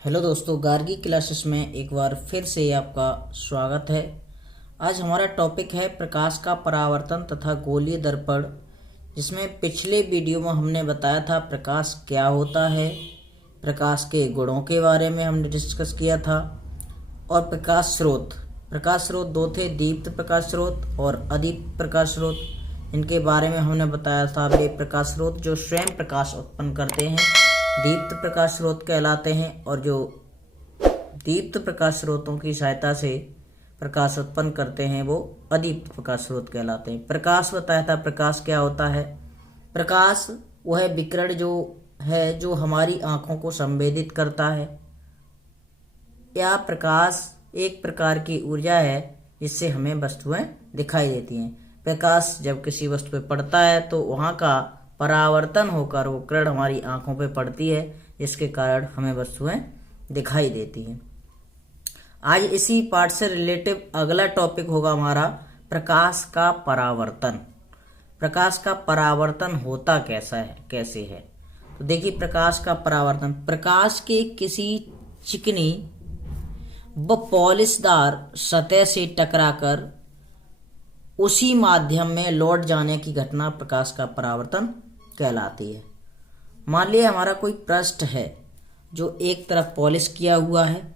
Hello दोस्तों, Gargi classes में एक बार फिर से आपका स्वागत है। आज हमारा टॉपिक है प्रकाश का परावर्तन तथा गोलीय दर्पण, जिसमें पिछले वीडियो में हमने बताया था प्रकाश क्या होता है, प्रकाश के गुणों के बारे में हमने डिस्कस किया था और प्रकाश स्रोत दो थे, दीप्त प्रकाश स्रोत और अदीप्त प्रकाश स्रोत। इनके बारे में हमने बताया था वे प्रकाश स्रोत जो स्वयं प्रकाश उत्पन्न करते हैं दीप्त प्रकाश स्रोत कहलाते हैं, और जो दीप्त प्रकाश स्रोतों की सहायता से प्रकाश उत्पन्न करते हैं वो अदीप्त प्रकाश स्रोत कहलाते हैं। प्रकाश बताया था प्रकाश क्या होता है। प्रकाश वह विकिरण जो हमारी आंखों को संवेदित करता है, या प्रकाश एक प्रकार की ऊर्जा है जिससे हमें वस्तुएं दिखाई देती हैं। प्रकाश जब किसी वस्तु पर पड़ता है तो वहाँ का परावर्तन होकर वो किरण हमारी आंखों पे पड़ती है, जिसके कारण हमें वस्तुएं दिखाई देती हैं। आज इसी पाठ से रिलेटिव अगला टॉपिक होगा हमारा प्रकाश का परावर्तन। प्रकाश का परावर्तन होता कैसे है। तो देखिए, प्रकाश का परावर्तन प्रकाश के किसी चिकनी व पॉलिशदार सतह से टकराकर उसी माध्यम में लौट जाने की घटना प्रकाश का परावर्तन कहलाती है। मान लिया हमारा कोई पृष्ठ है जो एक तरफ पॉलिश किया हुआ है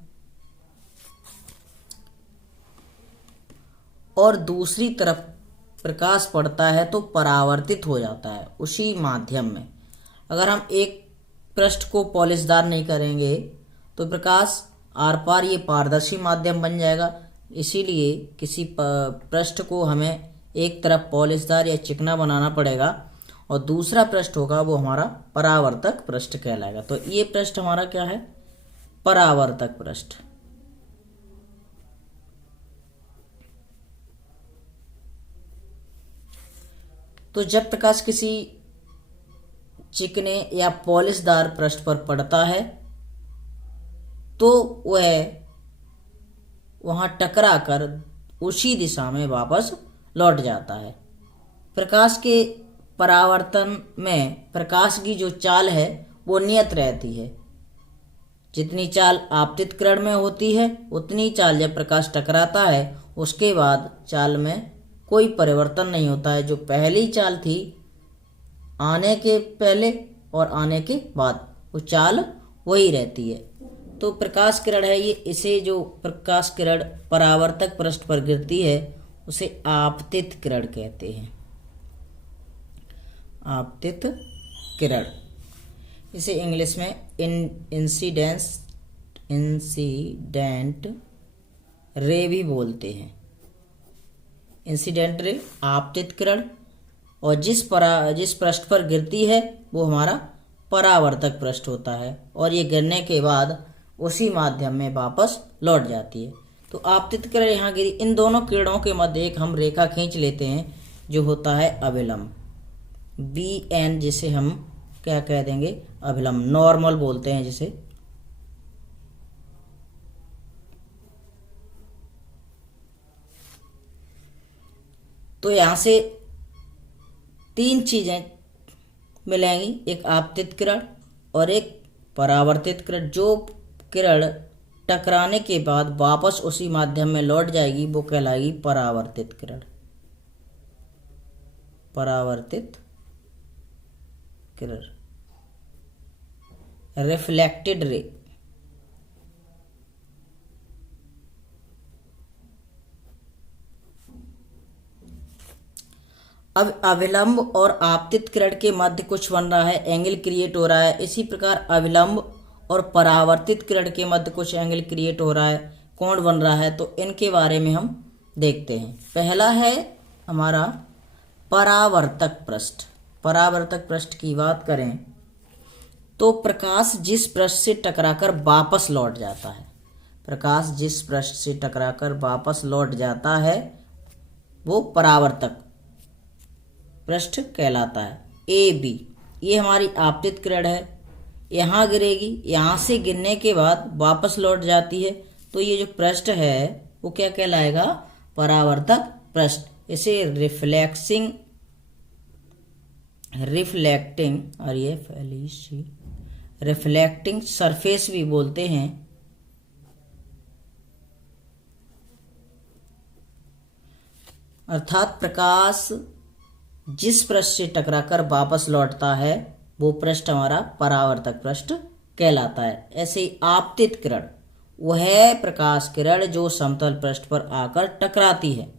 और दूसरी तरफ प्रकाश पड़ता है तो परावर्तित हो जाता है उसी माध्यम में। अगर हम एक पृष्ठ को पॉलिशदार नहीं करेंगे तो प्रकाश आर पार ये पारदर्शी माध्यम बन जाएगा। इसीलिए किसी पृष्ठ को हमें एक तरफ पॉलिशदार या चिकना बनाना पड़ेगा और दूसरा पृष्ठ होगा वो हमारा परावर्तक पृष्ठ कहलाएगा। तो ये पृष्ठ हमारा क्या है? परावर्तक पृष्ठ। तो जब प्रकाश किसी चिकने या पॉलिशदार पृष्ठ पर पड़ता है तो वह वहां टकरा कर उसी दिशा में वापस लौट जाता है। प्रकाश के परावर्तन में प्रकाश की जो चाल है वो नियत रहती है। जितनी चाल आपतित किरण में होती है उतनी चाल जब प्रकाश टकराता है उसके बाद चाल में कोई परिवर्तन नहीं होता है। जो पहली चाल थी आने के पहले और आने के बाद वो चाल वही रहती है। तो प्रकाश किरण है ये, इसे जो प्रकाश किरण परावर्तक पृष्ठ पर गिरती है उसे आपतित किरण कहते हैं। आपतित किरण, इसे इंग्लिश में इंसिडेंट रे भी बोलते हैं। इंसिडेंट रे आपतित किरण, और जिस पृष्ठ पर गिरती है वो हमारा परावर्तक पृष्ठ होता है और ये गिरने के बाद उसी माध्यम में वापस लौट जाती है। तो आपतित किरण यहाँ गिरी, इन दोनों किरणों के मध्य एक हम रेखा खींच लेते हैं जो होता है अभिलंब, BN, जिसे हम क्या कह देंगे? अभिलंब, नॉर्मल बोलते हैं जिसे। तो यहाँ से तीन चीजें मिलेंगी, एक आपतित किरण और एक परावर्तित किरण। जो किरण टकराने के बाद वापस उसी माध्यम में लौट जाएगी वो कहलाएगी परावर्तित किरण। परावर्तित किरण, रिफ्लेक्टेड रे। अब अभिलंब और आपतित किरण के मध्य कुछ बन रहा है, एंगल क्रिएट हो रहा है। इसी प्रकार अभिलंब और परावर्तित किरण के मध्य कुछ एंगल क्रिएट हो रहा है, कोण बन रहा है। तो इनके बारे में हम देखते हैं। पहला है हमारा परावर्तक पृष्ठ। परावर्तक पृष्ठ की बात करें तो प्रकाश जिस पृष्ठ से टकराकर वापस लौट जाता है, प्रकाश जिस पृष्ठ से टकराकर वापस लौट जाता है वो परावर्तक पृष्ठ कहलाता है। AB, ये हमारी आपतित किरण है, यहाँ गिरेगी, यहाँ से गिरने के बाद वापस लौट जाती है। तो ये जो पृष्ठ है वो क्या कहलाएगा? परावर्तक पृष्ठ। इसे रिफ्लेक्टिंग और ये रिफ्लेक्टिंग सरफेस भी बोलते हैं। अर्थात प्रकाश जिस पृष्ठ से टकराकर वापस लौटता है वो पृष्ठ हमारा परावर्तक पृष्ठ कहलाता है। ऐसे ही आपतित किरण वह प्रकाश किरण जो समतल पृष्ठ पर आकर टकराती है।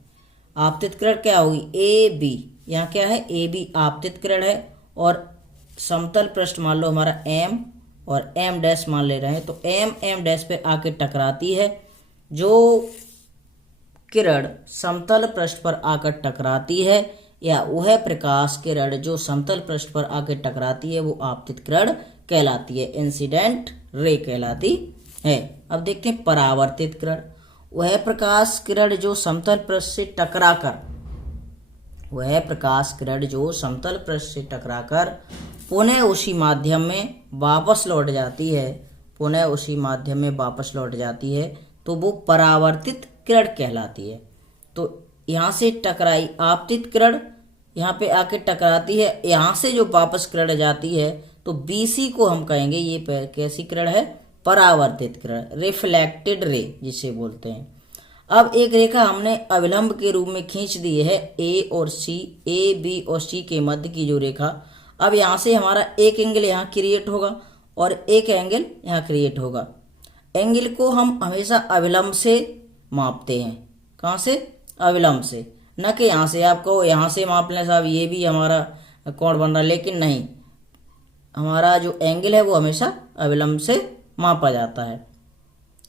आपतित किरण क्या होगी, ए बी, यहाँ क्या है ए बी आपतित किरण है और समतल पृष्ठ मान लो हमारा एम और एम डैश मान ले रहे हैं, तो एम डैश पे आके टकराती है। जो किरण समतल पृष्ठ पर आकर टकराती है या वह प्रकाश किरण जो समतल पृष्ठ पर आकर टकराती है वो आपतित किरण कहलाती है, इंसिडेंट रे कहलाती है। अब देखते हैं परावर्तित किरण, वह प्रकाश किरण जो समतल पृष्ठ से टकराकर पुनः उसी माध्यम में वापस लौट जाती है, तो वो परावर्तित किरण कहलाती है। तो यहाँ से टकराई आपतित किरण यहाँ पे आके टकराती है, यहाँ से जो वापस किरण जाती है तो BC को हम कहेंगे ये कैसी किरण है, परावर्तित किरण, रिफ्लेक्टेड रे जिसे बोलते हैं। अब एक रेखा हमने अविलंब के रूप में खींच दी है A और C, A, B और C के मध्य की जो रेखा। अब यहाँ से हमारा एक एंगल यहाँ क्रिएट होगा और एक एंगल यहाँ क्रिएट होगा। एंगल को हम हमेशा अविलंब से मापते हैं, कहाँ से, अविलंब से, न कि यहाँ से। आपको यहाँ से माप लें साहब ये भी हमारा कोण बन रहा है, लेकिन नहीं, हमारा जो एंगल है वो हमेशा अविलंब से मापा जाता है।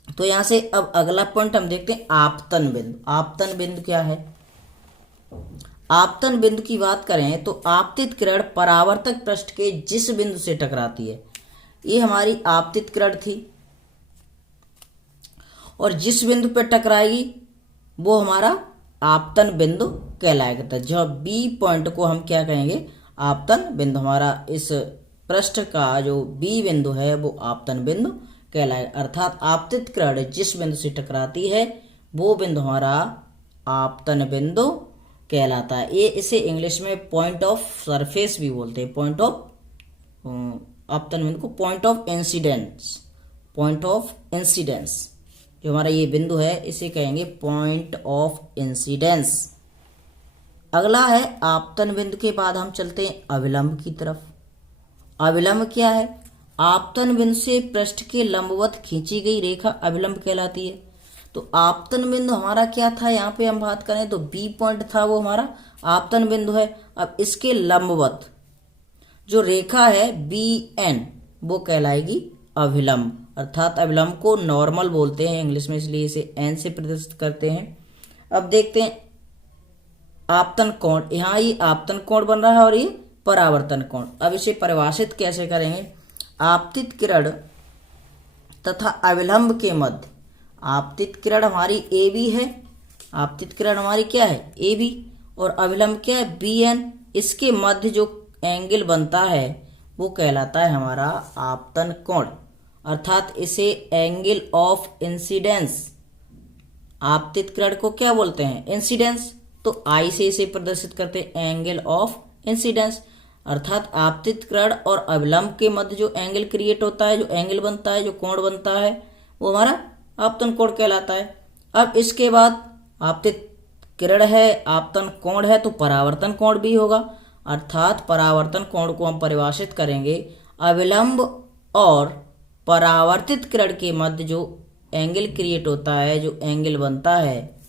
तो यहाँ से अब अगला पॉइंट हम देखते हैं आपतन बिंदु। आपतन बिंदु क्या है, आपतन बिंदु की बात करें तो आपतित किरण परावर्तक पृष्ठ के जिस बिंदु से टकराती है, ये हमारी आपतित किरण थी और जिस बिंदु पर टकराएगी वो हमारा आपतन बिंदु कहलाएगा। तो जो B पॉइंट को हम क्या कहेंगे, आपतन बिंदु। हमारा इस पृष्ठ का जो B बिंदु है वो आपतन बिंदु कहलाएगा। अर्थात आपतित किरण जिस बिंदु से टकराती है वो बिंदु हमारा आपतन बिंदु कहलाता है। ये इसे इंग्लिश में पॉइंट ऑफ सरफेस भी बोलते हैं, पॉइंट ऑफ आपतन बिंदु को पॉइंट ऑफ इंसिडेंस। जो हमारा ये बिंदु है इसे कहेंगे पॉइंट ऑफ इंसिडेंस। अगला है आपतन बिंदु के बाद हम चलते हैं अविलंब की तरफ। अविलंब क्या है, आपतन बिंदु से पृष्ठ के लंबवत खींची गई रेखा अविलंब कहलाती है। तो आपतन बिंदु हमारा क्या था, यहाँ पे हम बात करें तो B पॉइंट था वो हमारा आपतन बिंदु है। अब इसके लंबवत जो रेखा है BN वो कहलाएगी अविलंब। अर्थात अविलंब को नॉर्मल बोलते हैं इंग्लिश में, इसलिए इसे N से प्रदर्शित करते हैं। अब देखते हैं आपतन कोण, यहाँ ये आपतन कोण बन रहा है और ये परावर्तन कोण। अब इसे परिभाषित कैसे करेंगे, आपतित किरण तथा अविलंब के मध्य, आपतित किरण हमारी AB है, आपतित किरण हमारी क्या है AB और अविलंब क्या है BN, इसके मध्य जो एंगल बनता है वो कहलाता है हमारा आपतन कोण। अर्थात इसे एंगल ऑफ इंसिडेंस, आपतित किरण को क्या बोलते हैं, इंसिडेंस। तो I से इसे प्रदर्शित करते हैं एंगल ऑफ इंसिडेंस। अर्थात आपतित किरण और अविलंब के मध्य जो एंगल क्रिएट होता है, जो एंगल बनता है, जो कोण बनता है वो हमारा आपतन कोण कहलाता है। अब इसके बाद आपतित किरण है, आपतन कोण है, तो परावर्तन कोण भी होगा। अर्थात परावर्तन कोण को हम परिभाषित करेंगे अविलंब और परावर्तित किरण के मध्य जो एंगल क्रिएट होता है, जो एंगल बनता है,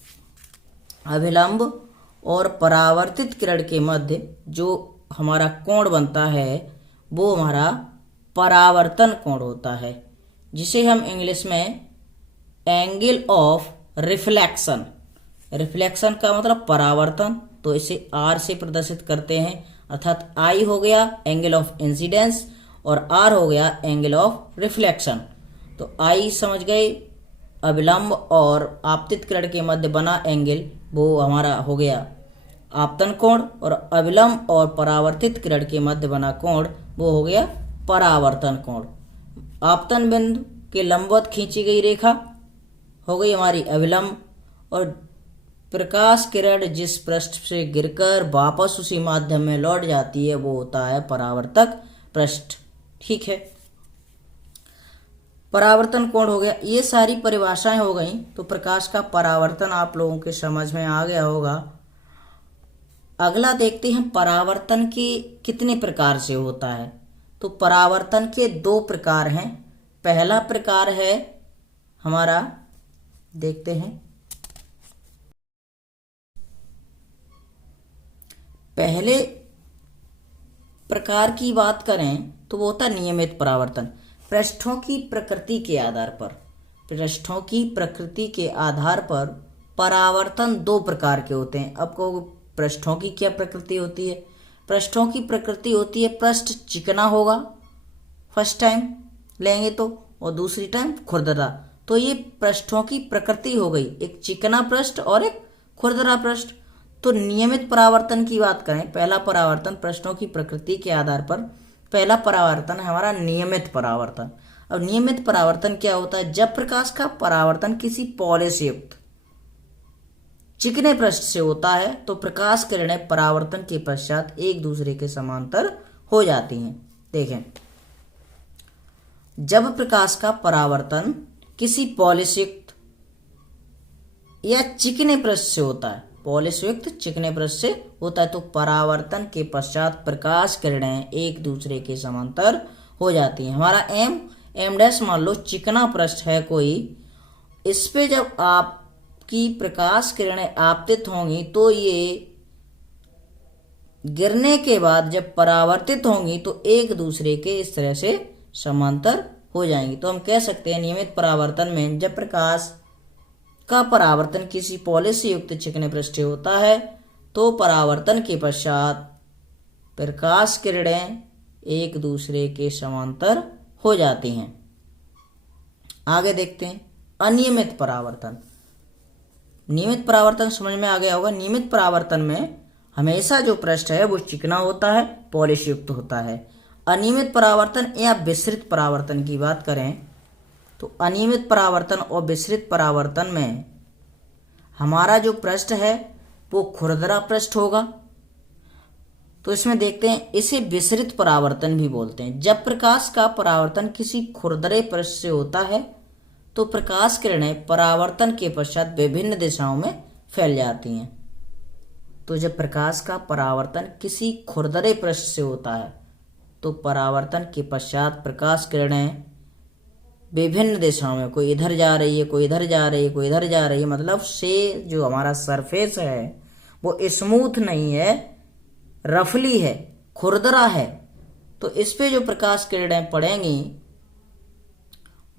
अविलंब और परावर्तित किरण के मध्य जो हमारा कोण बनता है वो हमारा परावर्तन कोण होता है, जिसे हम इंग्लिश में एंगल ऑफ रिफ्लेक्शन, रिफ्लेक्शन का मतलब परावर्तन, तो इसे R से प्रदर्शित करते हैं। अर्थात I हो गया एंगल ऑफ इंसिडेंस और R हो गया एंगल ऑफ रिफ्लेक्शन। तो I समझ गए, अविलंब और आपतित किरण के मध्य बना एंगल वो हमारा हो गया आपतन कोण, और अविलंब और परावर्तित किरण के मध्य बना कोण वो हो गया परावर्तन कोण। आपतन बिंदु के लंबवत खींची गई रेखा हो गई हमारी अविलंब, और प्रकाश किरण जिस पृष्ठ से गिरकर वापस उसी माध्यम में लौट जाती है वो होता है परावर्तक पृष्ठ। ठीक है। परावर्तन कोण हो गया। ये सारी परिभाषाएं हो गई। तो प्रकाश का परावर्तन आप लोगों के समझ में आ गया होगा। अगला देखते हैं परावर्तन के कितने प्रकार से होता है। तो परावर्तन के दो प्रकार हैं। पहला प्रकार है हमारा, देखते हैं, पहले प्रकार की बात करें तो वो होता है नियमित परावर्तन। पृष्ठों की प्रकृति के आधार पर, पृष्ठों की प्रकृति के आधार पर परावर्तन दो प्रकार के होते हैं। आपको पृष्ठों की क्या प्रकृति होती है? पृष्ठों की प्रकृति होती है, पृष्ठ चिकना होगा फर्स्ट टाइम लेंगे तो, और दूसरी टाइम खुरदरा। तो ये पृष्ठों की प्रकृति हो गई, एक चिकना पृष्ठ और एक खुरदरा पृष्ठ। तो नियमित परावर्तन की बात करें, पहला परावर्तन पृष्ठों की प्रकृति के आधार पर, पहला परावर्तन है हमारा नियमित परावर्तन। अब नियमित परावर्तन क्या होता है? जब प्रकाश का परावर्तन किसी पॉलिश युक्त चिकने पृष्ठ से होता है तो प्रकाश किरणें परावर्तन के पश्चात एक दूसरे के समांतर हो जाती हैं। देखें, जब प्रकाश का परावर्तन किसी पॉलिश युक्त या चिकने पृष्ठ से होता है, पॉलिश युक्त चिकने पृष्ठ से होता है, तो परावर्तन के पश्चात प्रकाश किरणें एक दूसरे के समांतर हो जाती हैं। हमारा एम डैश मान लो चिकना पृष्ठ है कोई, इस पे जब आपकी प्रकाश किरणें आपतित होंगी तो ये गिरने के बाद जब परावर्तित होंगी तो एक दूसरे के इस तरह से समांतर हो जाएंगी। तो हम कह सकते हैं नियमित परावर्तन में जब प्रकाश का परावर्तन किसी पॉलिश से युक्त चिकने पृष्ठ से होता है तो परावर्तन के पश्चात प्रकाश किरणें एक दूसरे के समांतर हो जाती हैं। आगे देखते हैं अनियमित परावर्तन। नियमित परावर्तन समझ में आ गया होगा। नियमित परावर्तन में हमेशा जो पृष्ठ है वो चिकना होता है, पॉलिश युक्त होता है। अनियमित परावर्तन या विसरित परावर्तन की बात करें तो अनियमित परावर्तन और विसरित परावर्तन में हमारा जो पृष्ठ है वो खुरदरा पृष्ठ होगा। तो इसमें देखते हैं, इसे विसरित परावर्तन भी बोलते हैं। जब प्रकाश का परावर्तन किसी खुरदरे पृष्ठ से होता है तो प्रकाश किरणें परावर्तन के पश्चात विभिन्न दिशाओं में फैल जाती हैं। तो जब प्रकाश का परावर्तन किसी खुरदरे पृष्ठ से होता है तो परावर्तन के पश्चात प्रकाश किरणें विभिन्न दिशाओं में, कोई इधर जा रही है, कोई इधर जा रही है, कोई इधर जा रही है, मतलब से जो हमारा सरफेस है वो स्मूथ नहीं है, रफली है, खुरदरा है। तो इस पे जो प्रकाश किरणें पड़ेंगी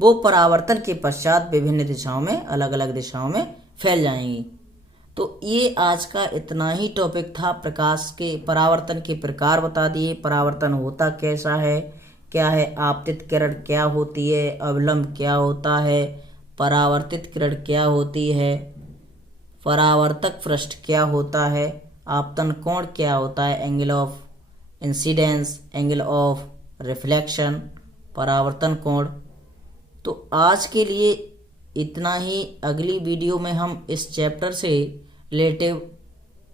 वो परावर्तन के पश्चात विभिन्न दिशाओं में, अलग अलग दिशाओं में फैल जाएंगी। तो ये आज का इतना ही टॉपिक था। प्रकाश के परावर्तन के प्रकार बता दिए, परावर्तन होता कैसा है, क्या है आपतित किरण, क्या होती है अवलंब, क्या होता है परावर्तित किरण, क्या होती है परावर्तक पृष्ठ, क्या होता है आपतन कोण, क्या होता है angle of incidence, angle of reflection, परावर्तन कोण। तो आज के लिए इतना ही। अगली वीडियो में हम इस चैप्टर से रिलेटिव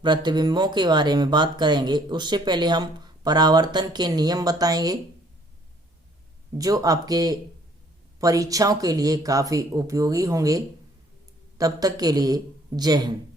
प्रतिबिंबों के बारे में बात करेंगे। उससे पहले हम परावर्तन के नियम बताएंगे जो आपके परीक्षाओं के लिए काफ़ी उपयोगी होंगे। तब तक के लिए जय हिंद।